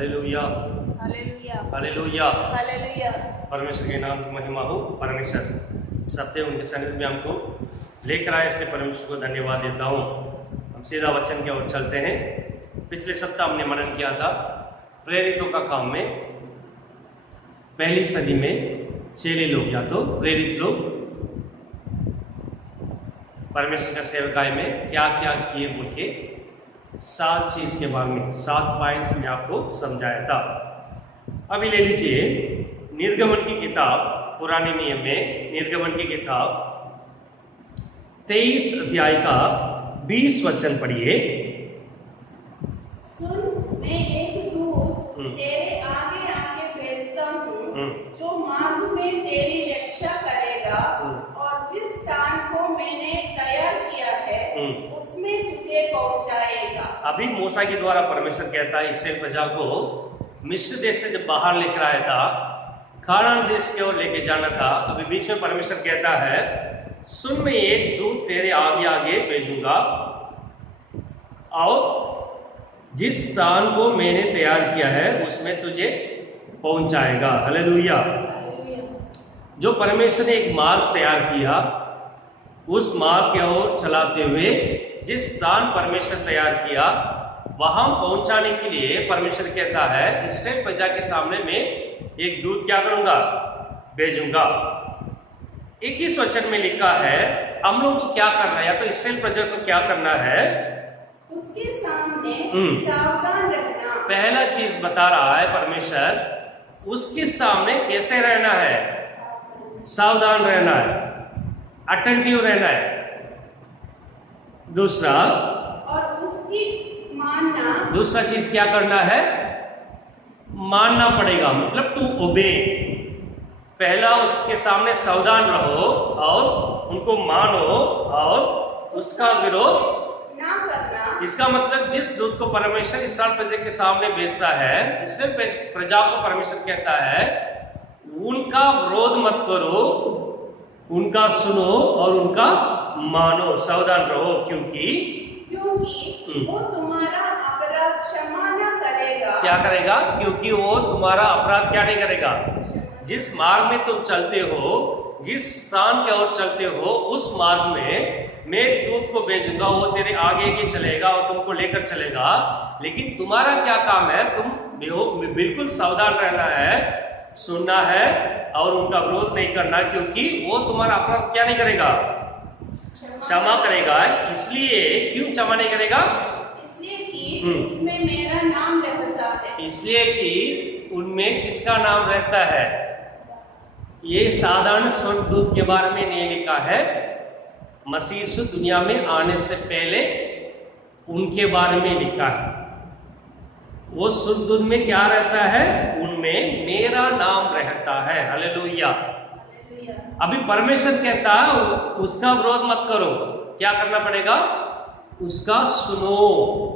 Hallelujah, hallelujah, hallelujah. Hallelujah. परमेश्वर के नाम की महिमा हो। परमेश्वर सत्य उनके सन्निधि में हमको लेकर आए, इसलिए परमेश्वर को धन्यवाद देता हूँ। हम सीधा वचन की ओर चलते हैं। पिछले सप्ताह हमने मनन किया था प्रेरितों का काम में, पहली सदी में चेले लोग या तो प्रेरित लोग परमेश्वर का सेवकाई में क्या क्या किए बोल के 7 चीज के बारे में 7 पॉइंट्स में आपको समझाया था। अभी ले लीजिए निर्गमन की किताब, पुराने नियम में निर्गमन की किताब 23 अध्याय का 20 वचन पढ़िए। सुन, मैं एक दूत तेरे आगे आगे भेजता हूँ, जो मार्ग में तेरी रक्षा करेगा, और जिस स्थान को मैंने तैयार किया है उसमें तुझे पहुँचाएगा। अभी मूसा के द्वारा परमेश्वर कहता है इस्राएल प्रजा को मिस्र देश से जब बाहर लेकर आया था, कानान देश की ओर लेके जाना था। अभी बीच में परमेश्वर कहता है सुन, मैं एक दूत तेरे आगे आगे भेजूंगा और जिस स्थान को मैंने तैयार किया है उसमें तुझे पहुंचाएगा। हालेलुया। जो परमेश्वर ने एक मार्ग तैयार किया, उस मार्ग की ओर चलाते हुए जिस स्थान परमेश्वर तैयार किया वहां पहुंचाने के लिए परमेश्वर कहता है इस्राएल प्रजा के सामने में एक दूत क्या करूंगा, भेजूंगा। 21 वचन में लिखा है हम लोग को क्या करना है, या तो इस्राएल प्रजा को क्या करना है, उसके सामने सावधान रहना। पहला चीज बता रहा है परमेश्वर, उसके सामने कैसे रहना है, सावधान रहना है, अटेंटिव रहना है। दूसरा, और उसकी मानना। दूसरा चीज क्या करना है, मानना पड़ेगा, मतलब टू ओबे। पहला उसके सामने सावधान रहो और उनको मानो और उसका विरोध ना करना। इसका मतलब जिस दूत को परमेश्वर इस्राएल प्रजा के सामने भेजता है, इस्राएल प्रजा को परमेश्वर कहता है उनका विरोध मत करो, उनका सुनो और उनका मानो, सावधान रहो, क्योंकि वो तुम्हारा अपराध क्षमा न करेगा। क्या करेगा, क्योंकि वो तुम्हारा अपराध क्या नहीं करेगा। जिस मार्ग में तुम चलते हो, जिस स्थान की ओर चलते हो, उस मार्ग में मैं दूत को भेजूंगा, वो तेरे आगे के चलेगा और तुमको लेकर चलेगा। लेकिन तुम्हारा क्या काम है, तुम बिल्कुल सावधान रहना है, सुनना है और उनका विरोध नहीं करना, क्योंकि वो तुम्हारा अपराध क्या नहीं करेगा, क्षमा करेगा। इसलिए क्यों क्षमा नहीं करेगा, इसलिए कि उसमें मेरा नाम रहता है। इसलिए कि उनमें किसका नाम रहता है। ये साधारण स्वर्गदूत के बारे में नहीं लिखा है, मसीह यीशु दुनिया में आने से पहले उनके बारे में लिखा है। वो स्वर्गदूत में क्या रहता है, उनमें मेरा नाम रहता है। हालेलुया। अभी परमेश्वर कहता है उसका विरोध मत करो, क्या करना पड़ेगा, उसका सुनो।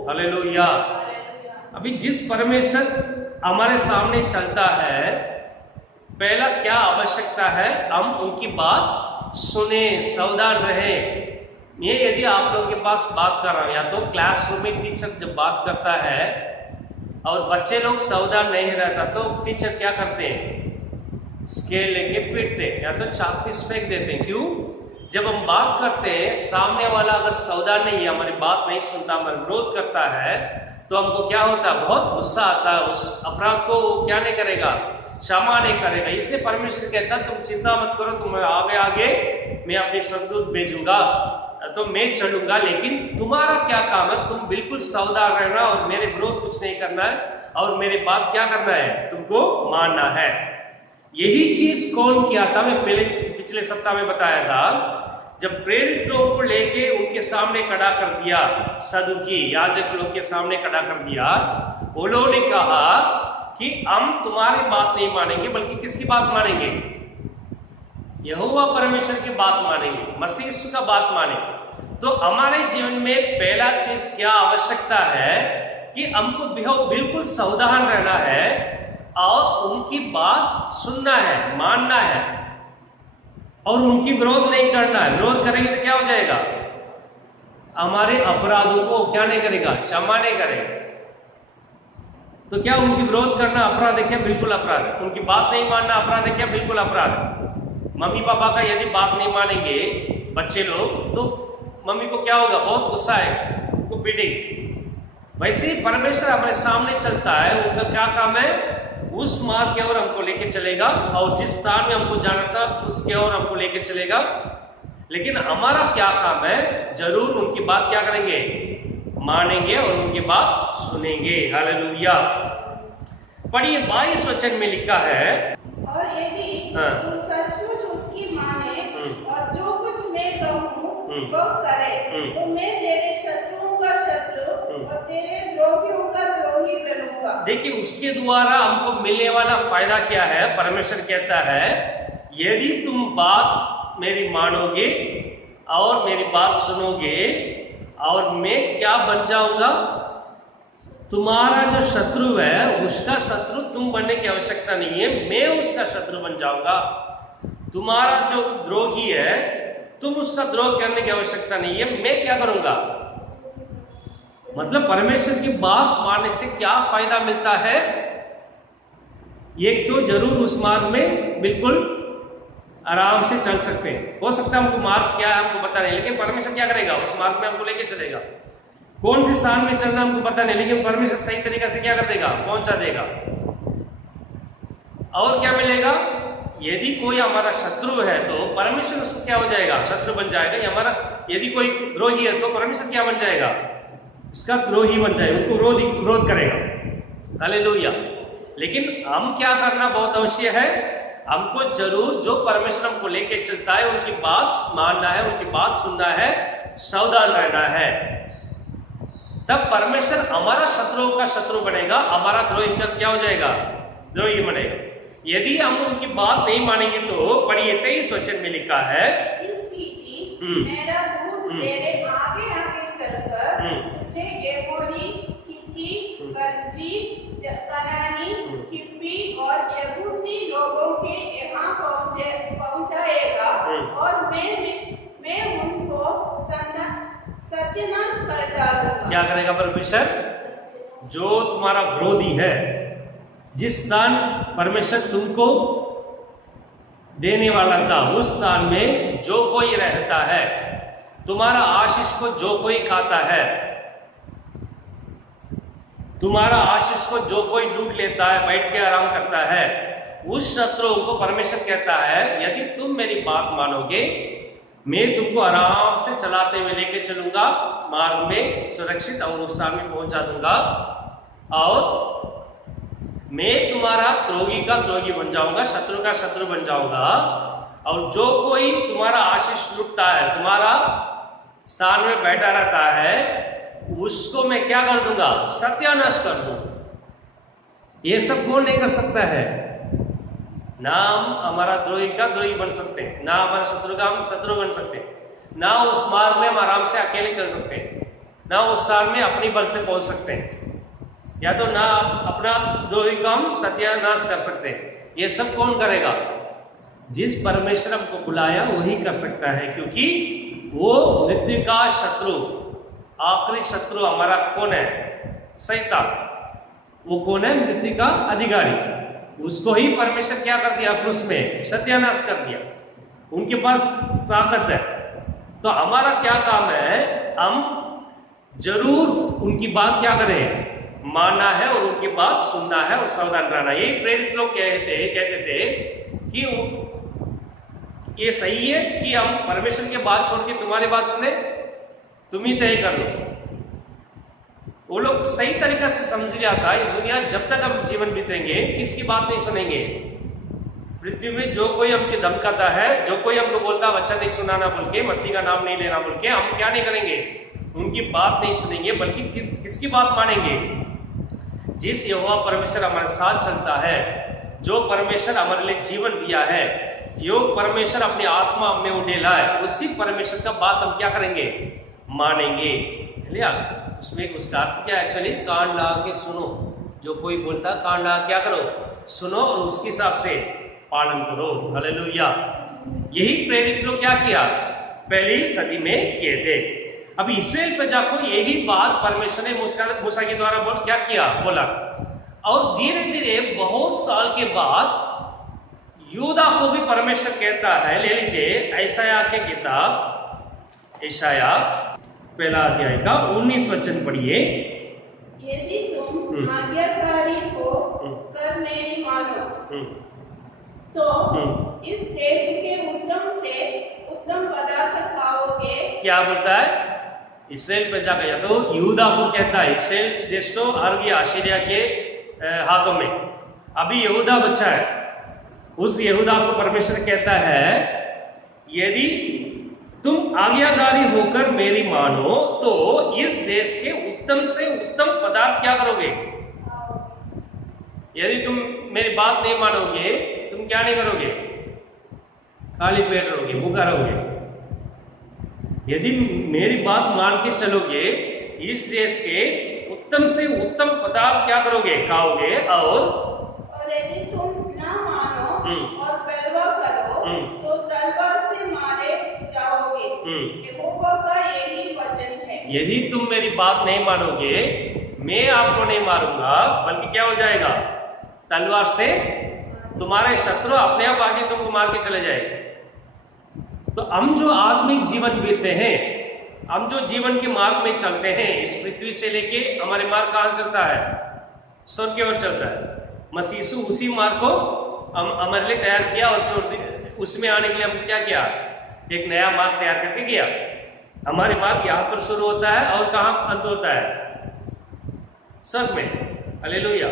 हालेलुया। अभी जिस परमेश्वर हमारे सामने चलता है, पहला क्या आवश्यकता है, हम उनकी बात सुने, सावधान रहे। ये यदि आप लोगों के पास बात कर रहा हूं, या तो क्लासरूम में टीचर जब बात करता है और बच्चे लोग सावधान नहीं रहता, तो टीचर क्या करते हैं, स्केल लेके पीटते हैं या तो चाकपीस फेंक देते हैं। क्यों, जब हम बात करते हैं, सामने वाला अगर सावधान नहीं है, हमारी बात नहीं सुनता, हमारा विरोध करता है, तो हमको क्या होता है, बहुत गुस्सा आता है, उस अपराध को क्या नहीं करेगा, क्षमा नहीं करेगा। इसलिए परमेश्वर कहता है तुम चिंता मत करो, तुम आगे आगे मैं अपने स्वर्गदूत भेजूंगा, तो मैं चलूंगा, लेकिन तुम्हारा क्या काम है, तुम बिल्कुल सावधान रहना और मेरे विरोध कुछ नहीं करना है, और मेरी बात क्या करना है, तुमको मानना है। यही चीज कौन किया था, मैं पिछले सप्ताह में बताया था, जब प्रेरित लोगों को लेके उनके सामने खड़ा कर दिया, सदुकी याजक लोग के सामने खड़ा कर दिया, वो लोगों ने कहा कि हम तुम्हारी बात नहीं मानेंगे, बल्कि किसकी बात मानेंगे, यहोवा परमेश्वर की बात मानेंगे, मसीह यीशु का बात मानेंगे। तो हमारे जीवन में पहला चीज क्या आवश्यकता है कि हमको बिल्कुल सावधान रहना है और उनकी बात सुनना है, मानना है और उनकी विरोध नहीं करना है। विरोध करेंगे तो क्या हो जाएगा, हमारे अपराधों को क्या नहीं करेगा, क्षमा नहीं करेगा। तो क्या उनकी विरोध करना अपराध है क्या? बिल्कुल अपराध है। उनकी बात नहीं मानना अपराध है क्या? बिल्कुल अपराध है। मम्मी पापा का यदि बात नहीं मानेंगे बच्चे लोग, तो मम्मी को क्या होगा? बहुत गुस्सा है, उनको पीटेगी। वैसे ही परमेश्वर हमारे सामने चलता है, उनका क्या काम है? उस मार्ग की ओर हमको लेके चलेगा, और जिस स्थान में हमको जाना था उसके ओर हमको लेके चलेगा। लेकिन हमारा क्या काम है? जरूर उनकी बात क्या करेंगे? मानेंगे और उनकी बात सुनेंगे। हालेलुया। पढ़िए 22 वचन में लिखा है, और यदि तू सचमुच उसकी माने और जो कुछ मैं कहूँ वह करे, तो मैं तेरे शत्रुओं का शत्रु और तेरे द्रोहियों का द्रोही बनूंगा। देखिए, उसके द्वारा हमको मिलने वाला फायदा क्या है? परमेश्वर कहता है, यदि तुम बात मेरी मानोगे और मेरी बात सुनोगे, और मैं क्या बन जाऊंगा? तुम्हारा जो शत्रु है उसका शत्रु तुम बनने की आवश्यकता नहीं है, मैं उसका शत्रु बन जाऊंगा। तुम्हारा जो द्रोही है तुम उसका द्रोह करने की आवश्यकता नहीं है, मैं क्या करूंगा? मतलब परमेश्वर की बात मानने से क्या फायदा मिलता है? एक तो जरूर उस मार्ग में बिल्कुल आराम से चल सकते हैं। हो सकता है हमको मार्ग क्या है हमको पता नहीं, लेकिन परमेश्वर क्या करेगा? उस मार्ग में हमको लेके चलेगा। कौन से स्थान में चलना हमको पता नहीं, लेकिन परमेश्वर सही तरीका से क्या कर देगा? पहुंचा देगा। और क्या मिलेगा? यदि कोई हमारा शत्रु है तो परमेश्वर उसको क्या हो जाएगा? शत्रु बन जाएगा। हमारा यदि कोई द्रोही है तो परमेश्वर क्या बन जाएगा? उसका द्रोही बन जाएगा, उनको विरोध करेगा। हालेलुया। लेकिन हम क्या करना बहुत आवश्यक है? हमको जरूर जो परमेश्वर हमको लेके चलता है उनकी बात मानना है, उनकी बात सुनना है, सावधान रहना है। तब परमेश्वर हमारा शत्रुओं का शत्रु बनेगा, हमारा द्रोही का क्या हो जाएगा? द्रोही बनेगा। यदि हम उनकी बात नहीं मानेंगे तो पढ़िए 23 वचन में लिखा है, मेरा दूत तेरे आगे आगे चलकर तुझे गेमोरी, हित्ती, परजी, कनानी, हिब्बी और यबूसी लोगों के यहाँ पहुंचाएगा, और मैं उनको सत्यानाश कर डालूंगा। क्या करेगा परमेश्वर? जो तुम्हारा विरोधी है, जिस स्थान परमेश्वर तुमको देने वाला था उस स्थान में जो कोई रहता है, तुम्हारा आशीष को जो कोई खाता है, तुम्हारा आशीष को जो कोई लूट लेता है, बैठ के आराम करता है, उस शत्रुओं को परमेश्वर कहता है, यदि तुम मेरी बात मानोगे, मैं तुमको आराम से चलाते हुए लेके चलूंगा, मार्ग में सुरक्षित और उस स्थान में पहुंचा दूंगा, और मैं तुम्हारा द्रोही का द्रोही बन जाऊंगा, शत्रु का शत्रु बन जाऊंगा, और जो कोई तुम्हारा आशीष लूटता है, तुम्हारा स्थान में बैठा रहता है, उसको मैं क्या कर दूंगा? सत्यानाश कर दूंगा। ये सब कौन नहीं कर सकता है? ना हम हमारा द्रोही का द्रोही बन सकते हैं, ना हमारा शत्रु का हम शत्रु बन सकते हैं, ना उस मार्ग में हम आराम से अकेले चल सकते हैं, ना उस स्थान में अपनी बल से पहुंच सकते हैं, या तो ना अपना द्रोही का हम सत्यानाश कर सकते हैं। ये सब कौन करेगा? जिस परमेश्वर हमको बुलाया वही कर सकता है, क्योंकि वो मृत्यु का शत्रु, आखिरी शत्रु हमारा कौन है? शैतान। वो कौन है? मृत्यु का अधिकारी। उसको ही परमेश्वर क्या कर दिया? क्रूस में सत्यानाश कर दिया। उनके पास ताकत है। तो हमारा क्या काम है? हम जरूर उनकी बात क्या करें? मानना है और उनकी बात सुनना है और सावधान रहना। यही प्रेरित लोग कहते थे कि ये सही है कि हम परमेश्वर की बात छोड़ के तुम्हारी बात सुने, तुम ही तय कर लो। वो लोग सही तरीका से समझ लिया था, इस दुनिया जब तक हम जीवन बीतेंगे किसकी बात नहीं सुनेंगे। पृथ्वी में जो कोई हमके धमकाता है, जो कोई हमको बोलता है अच्छा नहीं सुनाना बोल के, मसीह का नाम नहीं लेना बोल के, हम क्या नहीं करेंगे? उनकी बात नहीं सुनेंगे, बल्कि किसकी बात मानेंगे? जिस यहोवा परमेश्वर हमारे साथ चलता है, जो परमेश्वर हमारे लिए जीवन दिया है, जो परमेश्वर अपनी आत्मा हमने उड़ेला है, उसी परमेश्वर का बात हम क्या करेंगे? मानेंगे। लिया उसमें उसका अर्थ क्या है? एक्चुअली कान लगा के सुनो। जो कोई बोलता है कान लगा क्या करो? सुनो और उसके हिसाब से पालन करो। हालेलुया। यही प्रेरित लोग क्या किया? पहली सदी में किए थे। अब इस्राएल पे जाको यही बात परमेश्वर ने मूसा के द्वारा क्या किया? बोला और धीरे धीरे बहुत साल के बाद यूदा को भी परमेश्वर कहता है, ले लीजिए यशायाह की किताब, यशायाह पहला अध्याय का 19 वचन पढ़िए। यदि तुम आज्ञाकारी हो कर मेरी मानो तो इस देश के उत्तम से उत्तम पदार्थ खाओगे। क्या बोलता है? इस्राएल प्रजा का, या तो यहूदा को कहता है, इस्राएल देश तो हार गया असीरिया के हाथों में, अभी यहूदा बचा है। उस यहूदा को परमेश्वर कहता है यदि तुम आज्ञाकारी होकर मेरी मानो तो इस देश के उत्तम से उत्तम पदार्थ क्या करोगे? यदि तुम मेरी बात नहीं मानोगे तुम क्या नहीं करोगे? खाली पेट रहोगे, भूखा रहोगे। यदि मेरी बात मान के चलोगे इस देश के उत्तम से उत्तम पदार्थ क्या करोगे? खाओगे। और यदि तुम ना मानो और बलवा करो तो तलवार से मारे जाओगे। यहोवा का यही वचन है। यदि तुम मेरी बात नहीं मानोगे मैं आपको नहीं मारूंगा, बल्कि क्या हो जाएगा? तलवार से तुम्हारे शत्रु अपने आप आगे तुमको मार के चले जाएंगे। तो हम जो आत्मिक जीवन बीतते हैं, हम जो जीवन के मार्ग में चलते हैं, इस पृथ्वी से लेके हमारे मार्ग कहाँ चलता है? स्वर्ग की ओर चलता है। मसीह यीशु उसी मार्ग को हमारे लिए तैयार किया और छोड़ दिया। उसमें आने के लिए हमने क्या किया? एक नया मार्ग तैयार करके किया। हमारे मार्ग यहाँ पर शुरू होता है और कहाँ अंत होता है? स्वर्ग में। हालेलुया।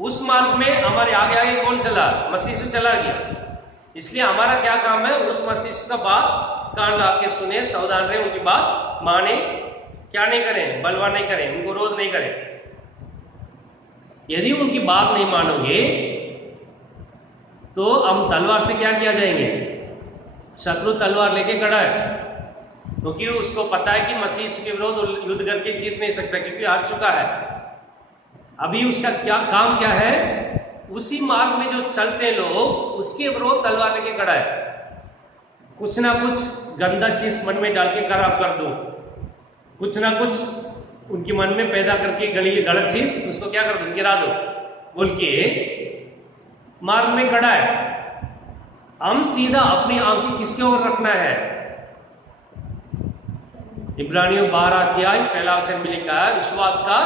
उस मार्ग में हमारे आगे आगे कौन चला? मसीह यीशु चला गया। इसलिए हमारा क्या काम है? उस मसीह यीशु का बात कान ला के सुने, सावधान रहे, उनकी बात माने, क्या नहीं करें? बलवा नहीं करें, उनको रोध नहीं करें। यदि उनकी बात नहीं मानोगे तो हम तलवार से क्या किया जाएंगे? शत्रु तलवार लेके खड़ा है, क्योंकि उसको पता है कि मसीह यीशु के विरोध युद्ध करके जीत नहीं सकता, क्योंकि हार चुका है। अभी उसका क्या काम क्या है? उसी मार्ग में जो चलते लोग उसके विरोध तलवार लेके खड़ा है। कुछ ना कुछ गंदा चीज मन में डाल के खराब कर दो, कुछ ना कुछ उनके मन में पैदा करके गलत चीज उसको क्या कर दो? गिरा दो, बोल के मार्ग में खड़ा है। हम सीधा अपनी आंखें किसके ओर रखना है? इब्रानियों 12 अध्याय पहला वचन में लिखा है, विश्वास का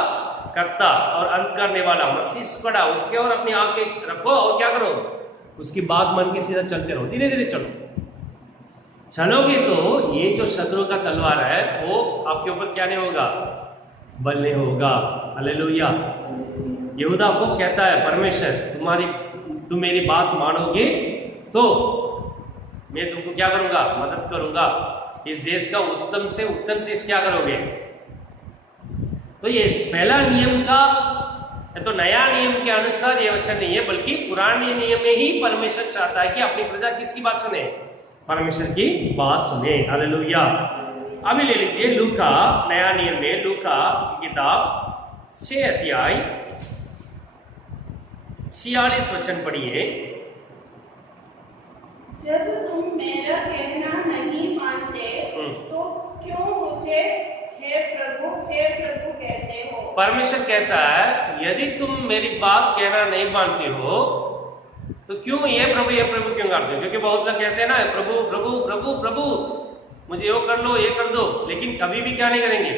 करता और अंत करने वाला मसीह खड़ा, उसके और अपनी आंखें रखो और क्या करो? उसकी बात मान के सीधा चलते रहो, धीरे धीरे चलो। चलोगे तो ये जो शत्रु का तलवार है वो आपके ऊपर क्या नहीं होगा? बल नहीं होगा। हालेलुया। यहूदा को कहता है परमेश्वर, तुम मेरी बात मानोगे तो मैं तुमको क्या करूंगा? मदद करूंगा। इस देश का उत्तम से उत्तम चीज क्या करोगे? तो ये पहला नियम का, तो नया नियम के अनुसार ये वचन नहीं है, बल्कि पुराने नियम में ही परमेश्वर चाहता है कि अपनी प्रजा किसकी बात सुने? परमेश्वर की बात सुने। हालेलुया। अभी ले लीजिए लूका, नया नियम में लूका की किताब 6 अध्याय 46 वचन पढ़िए। जब तुम मेरा कहना नहीं मानते तो क्यों मुझे हे प्रभु कहते हो? परमेश्वर कहता है यदि तुम मेरी बात कहना नहीं मानते हो तो क्यों ये प्रभु क्यों करते हो? क्योंकि बहुत लोग कहते हैं ना, प्रभु प्रभु प्रभु प्रभु, मुझे यो कर लो, ये कर दो, लेकिन कभी भी क्या नहीं करेंगे?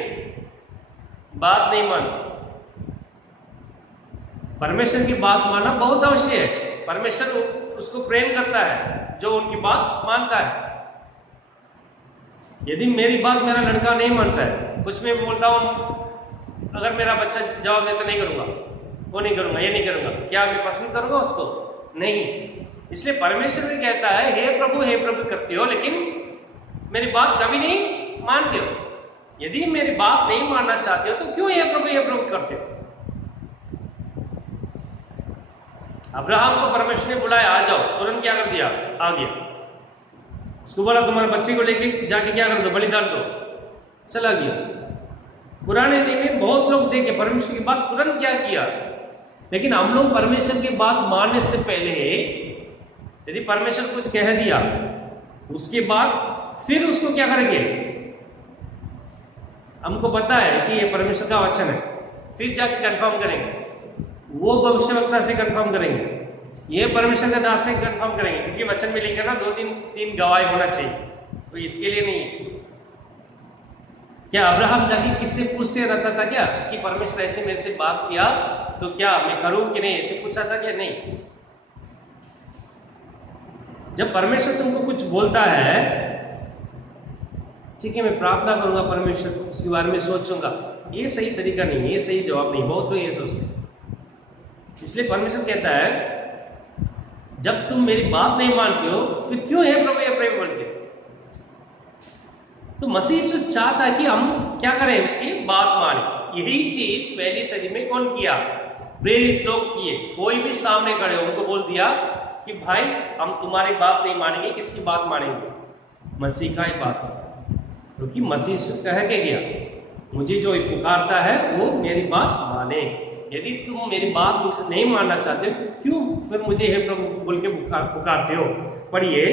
बात नहीं मानते। परमेश्वर की बात मानना बहुत आवश्यक है। परमेश्वर उसको प्रेम करता है जो उनकी बात मानता है। यदि मेरी बात मेरा लड़का नहीं मानता है, कुछ मैं बोलता हूं, अगर मेरा बच्चा जवाब दे तो नहीं करूंगा, वो नहीं करूंगा, ये नहीं करूंगा, क्या मैं पसंद करूंगा उसको? नहीं। इसलिए परमेश्वर भी कहता है हे प्रभु करते हो, लेकिन मेरी बात कभी नहीं मानते हो। यदि मेरी बात नहीं मानना चाहते हो तो क्यों हे प्रभु करते हो? अब्राहम को परमेश्वर ने बुलाया, आ जाओ, तुरंत क्या कर दिया? आ गया। उसको बोला तुम्हारे बच्चे को लेके जाके क्या कर दो? बलिदान दो, चला गया। पुराने नियम में बहुत लोग देखे परमेश्वर की बात तुरंत क्या किया, लेकिन हम लोग परमेश्वर की बात मानने से पहले यदि परमेश्वर कुछ कह दिया उसके बाद फिर उसको क्या करेंगे? हमको पता है कि ये परमेश्वर का वचन है, फिर जाके कंफर्म करेंगे। वो भविष्यवक्ता से कंफर्म करेंगे, ये परमेश्वर के दास से कंफर्म करेंगे, क्योंकि वचन में लिखा ना 2-3 गवाही होना चाहिए, तो इसके लिए नहीं। क्या अब्राहम जाके किससे पूछते रहता था क्या कि परमेश्वर ऐसे मेरे से बात किया तो क्या मैं करूं कि नहीं, ऐसे पूछा था क्या? नहीं। जब परमेश्वर तुमको कुछ बोलता है, ठीक है मैं प्रार्थना करूंगा परमेश्वर को, उसके बारे में सोचूंगा, ये सही तरीका नहीं है, ये सही जवाब नहीं। बहुत लोग ये सोचते हैं। इसलिए परमेश्वर कहता है जब तुम मेरी बात नहीं मानते हो फिर क्यों है प्रभु ये प्रेम बोलते हो? तो मसीह यीशु चाहता है कि हम क्या करें, उसकी बात माने। यही चीज पहली सदी में कौन किया? प्रेरित लोग किए। कोई भी सामने खड़े हो उनको बोल दिया कि भाई हम तुम्हारी बात नहीं मानेंगे, किसकी बात मानेंगे? मसीह का ही बात, क्योंकि मसीह यीशु कह के गया मुझे जो पुकारता है वो मेरी बात माने। यदि तुम मेरी बात नहीं मानना चाहते क्यों फिर मुझे हे प्रभु बोल के पुकारते हो? पढ़िए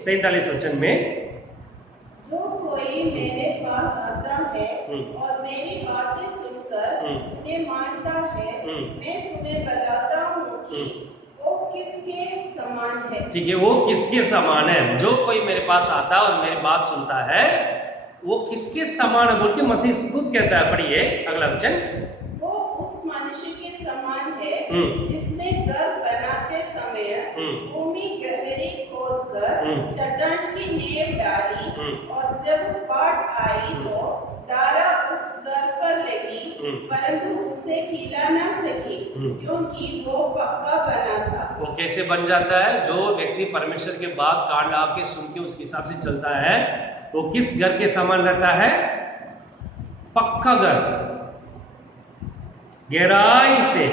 47 वचन में, जो कोई मेरे पास आता है और मेरी बातें सुनकर उन्हें मानता है, मैं तुम्हें बताता हूँ कि वो किसके समान है। ठीक है, वो किसके समान है? जो कोई मेरे पास आता है और मेरी बात सुनता है वो किसके समान है बोल के मसीह खुद कहता है। पढ़िए अगला वचन, वो उस मनुष्य के समान है जिसने घर बनाते समय भूमि गहरी खोदकर चट्टान की नींव डाली, और जब बाढ़ आई तो धारा उस घर पर लगी, परंतु उसे हिला ना सकी क्योंकि वो पक्का बना था। वो कैसे बन जाता है? जो व्यक्ति परमेश्वर के बात कान लगा के सुन के उसके हिसाब से चलता है वो किस घर के समान रहता है? पक्का घर, गहराई से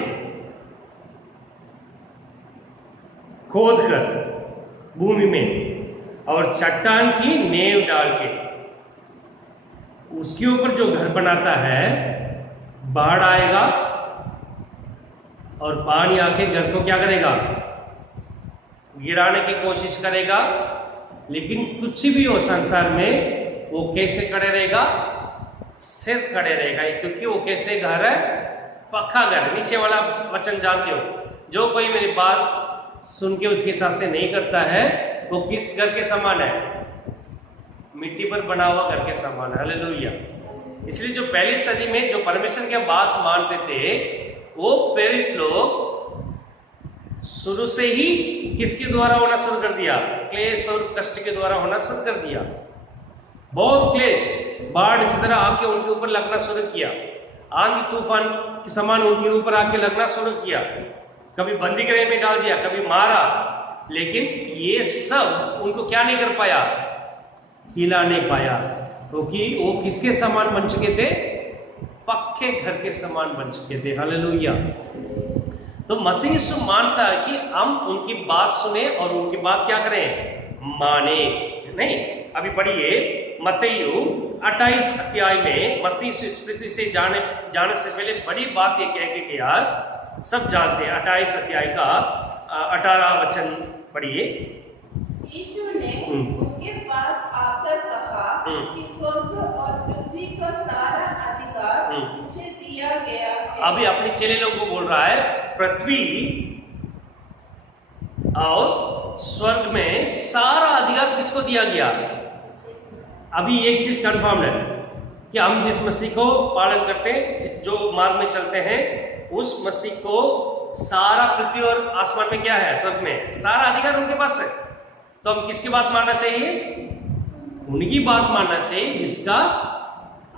खोदकर भूमि में और चट्टान की नींव डाल के उसके ऊपर जो घर बनाता है, बाढ़ आएगा और पानी आके घर को क्या करेगा? गिराने की कोशिश करेगा, लेकिन कुछ भी हो संसार में वो कैसे खड़े रहेगा? सिर्फ खड़े रहेगा, क्योंकि वो कैसे घर है? पक्का घर। नीचे वाला वचन जानते हो, जो कोई मेरी बात सुन के उसके हिसाब से नहीं करता है वो किस घर के समान है? मिट्टी पर बना हुआ घर के समान है। हालेलुया। इसलिए जो पहली सदी में जो परमेश्वर की बात मानते थे वो प्रेरित लोग शुरू से ही किसके द्वारा होना शुरू कर दिया? क्लेश और कष्ट के द्वारा होना शुरू कर दिया। बहुत क्लेश बाढ़ की तरह आके उनके ऊपर लगना शुरू किया, आंधी तूफान के समान उनके ऊपर आके लगना शुरू किया, कभी बंदी गृह में डाल दिया, कभी मारा, लेकिन ये सब उनको क्या नहीं कर पाया? हिला नहीं पाया, क्योंकि वो किसके समान बन चुके थे? पक्के घर के समान बन चुके थे। हालेलुया। तो मसीह यीशु मानता है कि हम उनकी बात सुने और उनकी बात क्या करें? माने। नहीं, अभी पढ़िए मत्ती 28 अध्याय में मसीह यीशु इस पृथ्वी से जाने से पहले बड़ी बात ये कह के गया, सब जानते हैं। 28 अध्याय का 18 वचन पढ़िए। यीशु ने उनके पास आकर कहा कि स्वर्ग और पृथ्वी का सारा अधिकार मुझे दिया गया है। अभी अपने चेले लोगों को बोल रहा है पृथ्वी और स्वर्ग में सारा अधिकार किसको दिया गया? अभी एक चीज कंफर्म है कि हम जिस मसीह को पालन करते हैं, जो मार्ग में चलते हैं, उस मसीह को सारा पृथ्वी और आसमान में क्या है? स्वर्ग में सारा अधिकार उनके पास है। तो हम किसकी बात मानना चाहिए? उनकी बात मानना चाहिए जिसका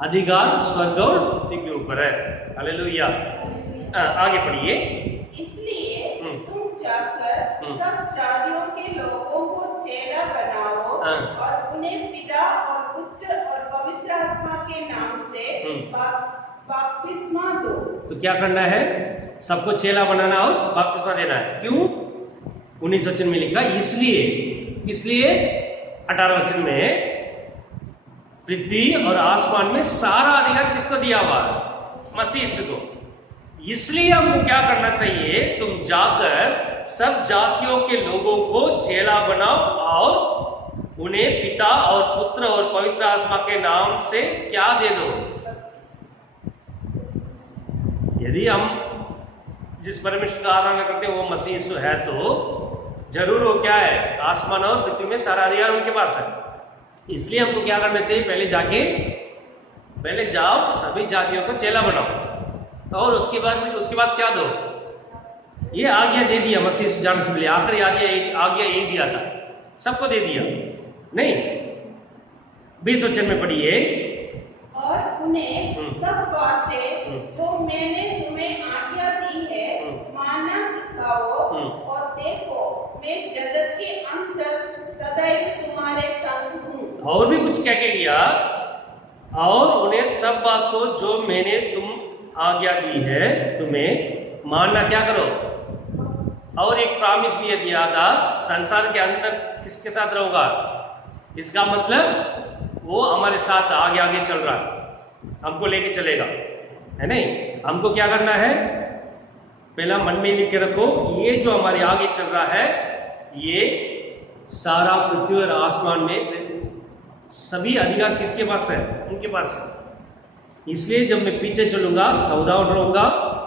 अधिकार स्वर्ग और पृथ्वी के ऊपर है। हालेलुया। आगे पढ़िए। इसलिए तुम जाकर सब जातियों के लोगों को चेला बनाओ और उन्हें पिता और पुत्र और पवित्र आत्मा के नाम से बपतिस्मा दो। तो क्या करना है? सबको चेला बनाना और बपतिस्मा देना है। क्यों? 19 वचन में लिखा इसलिए। किसलिए? 18 वचन में पृथ्वी और आसमान में सारा अधिकार किसको दिया हुआ? मसीह को। इसलिए हमको क्या करना चाहिए? तुम जाकर सब जातियों के लोगों को चेला बनाओ और उन्हें पिता और पुत्र और पवित्र आत्मा के नाम से क्या दे दो? यदि हम जिस परमेश्वर का आराधना करते हैं वो मसीह यीशु है, तो जरूर वो क्या है, आसमान और पृथ्वी में सारा अधिकार उनके पास है। इसलिए हमको क्या करना चाहिए, पहले जाओ सभी जातियों को चेला बनाओ, और उसके बाद क्या दो, ये आज्ञा दे दिया मसीह यीशु जाने से पहले, आखिरी आज्ञा यही दिया था, सबको दे दिया नहीं। 20 वचन में पढ़िए, और उन्हें सब बातें जो मैंने तुम्हें आज्ञा दी है मानना सिखाओ, और देखो मैं जगत के अंत तक सदैव तुम्हारे संग हूँ। और भी कुछ क्या किया, और उन्हें सब बात को जो मैंने तुम आज्ञा दी है तुम्हें मानना क्या करो। और एक प्रॉमिस भी दिया था, संसार के अंदर किसके साथ रहूंगा, इसका मतलब वो हमारे साथ आगे आगे चल रहा है, हमको लेके चलेगा, है नहीं। हमको क्या करना है, पहला मन में लिख के रखो, ये जो हमारे आगे चल रहा है, ये सारा पृथ्वी और आसमान में सभी अधिकार किसके पास है, उनके पास है। इसलिए जब मैं पीछे चलूंगा सावधान रहूंगा,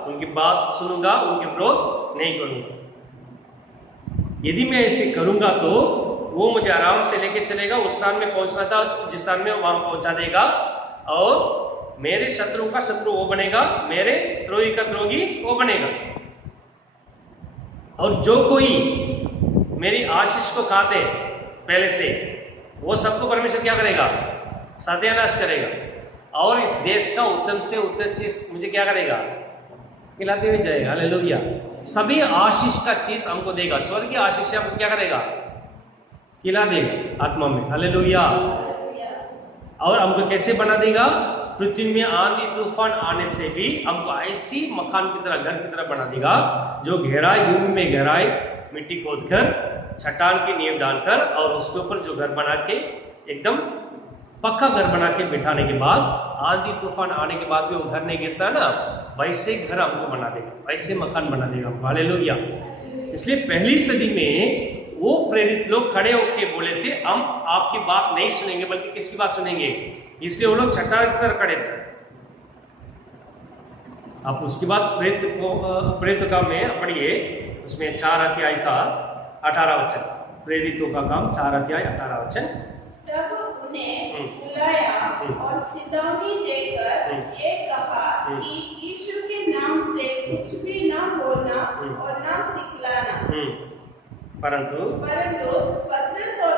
उनकी बात सुनूंगा, उनके विरोध नहीं करूंगा। यदि मैं ऐसे करूंगा तो वो मुझे आराम से लेके चलेगा, उस स्थान में पहुंचना था जिस स्थान में वहां पहुंचा देगा, और मेरे शत्रु का शत्रु वो बनेगा, मेरे द्रोही का द्रोही वो बनेगा। और जो कोई मेरी आशीष को खाते पहले से, वो सबको परमेश्वर क्या करेगा, सत्यानाश करेगा, और इस देश का उत्तम से उत्तम चीज मुझे क्या करेगा, खिलाते हुए जाएगा। हालेलुया। सभी आशीष का चीज हमको देगा, स्वर्गीय आशीष से हमको क्या करेगा, खिला देगा आत्मा में। हालेलुया। और हमको कैसे बना देगा, पृथ्वी में आंधी तूफान आने से भी हमको ऐसी मकान की तरह, घर की तरह बना देगा, जो गहराई भूमि में गहराई मिट्टी खोदकर चट्टान की नींव डालकर, और उसके ऊपर जो घर बना के एकदम पक्का घर बना के बिठाने के बाद, आंधी तूफान आने के बाद भी वो घर नहीं गिरता ना, वैसे घर हमको बना देगा, वैसे मकान बना देगा। हालेलुया। इसलिए पहली सदी में वो प्रेरित लोग खड़े होके बोले थे, हम आपकी बात नहीं सुनेंगे बल्कि किसकी बात सुनेंगे। इसलिए वो लोग चट्टान की तरह खड़े थे। आप उसके बाद प्रेरित का में पढ़िए, उसमें 4 अध्याय का 18 वचन, प्रेरितों का काम 4 अध्याय 18 वचन। तब उन्हें बुलाया और चेतावनी देकर ये कहा कि यीशु के नाम से कुछ भी न बोलना और न सिखलाना। परंतु पतरस और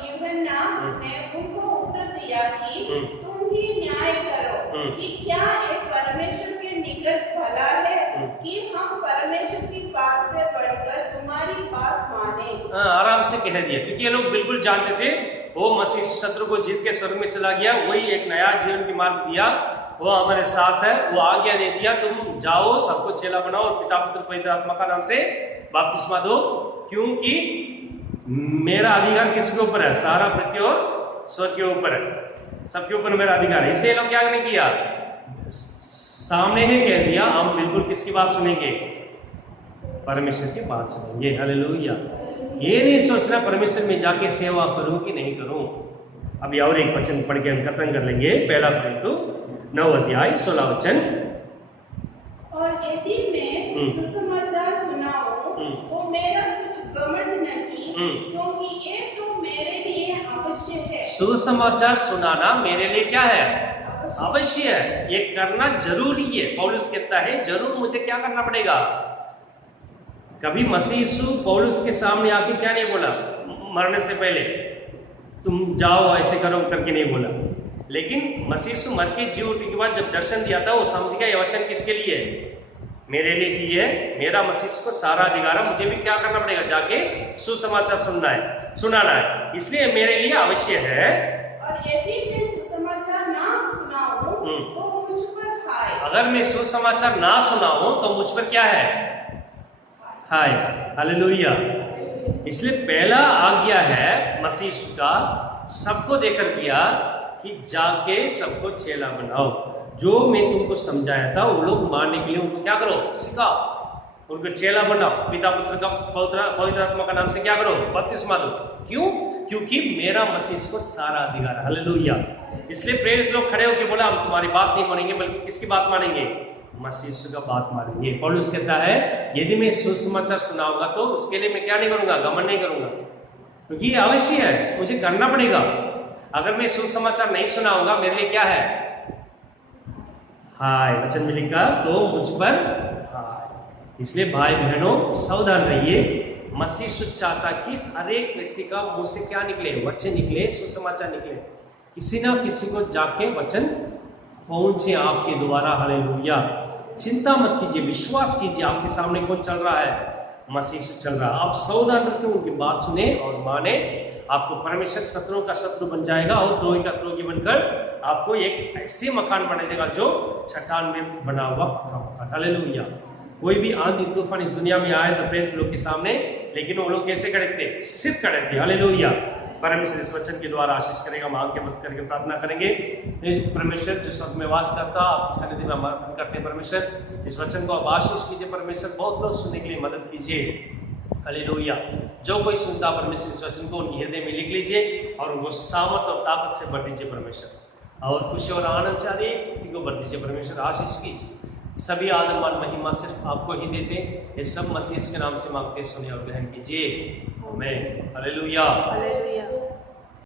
यूहन्ना ने उनको उत्तर दिया कि तुम ही न्याय करो कि क्या एक परमेश्वर के निकट भला है कि हम परमेश्वर की बात से बढ़कर तुम्हारी बात माने। आराम से कह दिया, क्योंकि ये लोग बिल्कुल जानते थे वो मसीह शत्रु को जीत के स्वर्ग में चला गया, वही एक नया जीवन की मार्ग दिया, वो हमारे साथ है, वो आज्ञा दे दिया, तुम जाओ सबको चेला बनाओ और पिता पुत्र पवित्र आत्मा का नाम से बपतिस्मा दो, क्योंकि मेरा अधिकार किसके ऊपर है, सारा पृथ्वी और स्वर्ग के ऊपर है, सबके ऊपर मेरा अधिकार है। इसलिए लोग क्या नहीं किया, सामने ही कह दिया, हम बिल्कुल किसकी बात सुनेंगे, परमेश्वर की बात सुनेंगे। हालेलुया। ये नहीं सोचना परमेश्वर में जाके सेवा करूं कि नहीं करूं। अभी और एक वचन पढ़ के हम खत्म कर लेंगे, 1 कोरिन्थियों 9 अध्याय 16 वचन। और यदि मैं सुसमाचार सुनाऊं तो मेरा कुछ घमंड नहीं, क्योंकि ये तो मेरे लिए अवश्य है। सुसमाचार सुनाना मेरे लिए क्या है, अवश्य है, ये करना जरूरी है। पौलुस कहता है जरूर मुझे क्या करना पड़ेगा। कभी मसीह यीशु पौलुस के सामने आके क्या नहीं बोला, मरने से पहले तुम जाओ ऐसे करो करके नहीं बोला, लेकिन मसीह यीशु मर के जी उठने के बाद जब दर्शन दिया था, वो समझ गया ये वचन किसके लिए है, मेरे लिए भी है, मेरा मसीह को सारा अधिकार है, मुझे भी क्या करना पड़ेगा, जाके सुसमाचार सुनाना है, इसलिए मेरे लिए अवश्य है। और यदि मैं सुसमाचार ना सुनाऊं तो मुझ पर हाय। अगर मैं सुसमाचार ना सुनाऊं तो मुझ पर क्या है, हाय। हालेलुया। इसलिए पहला आज्ञा है मसीह का, सबको देकर किया कि जाके सबको चेला बनाओ। जो मैं तुमको समझाया था वो लोग मानने के लिए उनको क्या करो, सिखाओ, उनको चेला बनाओ, पिता पुत्र का पवित्र आत्मा का नाम से क्या करो, बपतिस्मा दो। क्यों? क्योंकि मेरा मसीह को सारा अधिकार है। हालेलुया। इसलिए प्रेरित लोग खड़े होकर बोला, हम तुम्हारी बात नहीं मानेंगे बल्कि किसकी बात मानेंगे, मसीह यीशु का बात मानेंगे। पौलुस कहता है यदि मैं सुसमाचार सुनाऊंगा तो उसके लिए मैं क्या नहीं करूंगा, घमंड नहीं करूंगा, क्योंकि ये अवश्य है, मुझे करना पड़ेगा। अगर मैं सुसमाचार नहीं सुनाऊंगा मेरे लिए क्या है, हाय, वचन में लिखा तो मुझ पर हाय। इसलिए भाई बहनों सावधान रहिए। मसीह यीशु चाहता कि हर एक व्यक्ति का मुंह से क्या निकले, वचन निकले, सुसमाचार निकले, किसी ना किसी को जाके वचन पहुंचे आपके द्वारा। हालेलुया। चिंता मत कीजिए, विश्वास कीजिए, आपके सामने कौन चल रहा है, मसीह यीशु चल रहा है। आप सावधान रखें, उनकी बात सुने और माने। आपको परमेश्वर शत्रुओं का शत्रु बन जाएगा और द्रोही का द्रोही बनकर आपको एक ऐसे मकान बना देगा जो चट्टान में बना हुआ मकान। हालेलुया। कोई भी आंधी तूफान इस दुनिया में आए तो प्रेरित लोग के सामने, लेकिन वो लोग कैसे खड़े थे, सिर्फ खड़े थे। हालेलुया। परमेश्वर इस वचन के द्वारा आशीष करेगा। हम आंखें बंद करके प्रार्थना करेंगे। परमेश्वर जो स्वर्ग में वास करता, आपकी सन्निधि में समर्पण करते हैं। परमेश्वर इस वचन को आप आशीष कीजिए। परमेश्वर बहुत लोग सुनने के लिए मदद कीजिए। हालेलुया। जो कोई सुनता परमेश्वर इस वचन को उनके हृदय में लिख लीजिए और उनको सामर्थ और ताकत से भर दीजिए परमेश्वर, और खुशी और आनंद से हर एक व्यक्ति को भर दीजिए परमेश्वर। आशीष कीजिए। सभी आदर मान महिमा सिर्फ आपको ही देते, ये सब मसीह के नाम से मांगते, सुनिए और ग्रहण कीजिए। आमीन। हालेलुया। हालेलुया।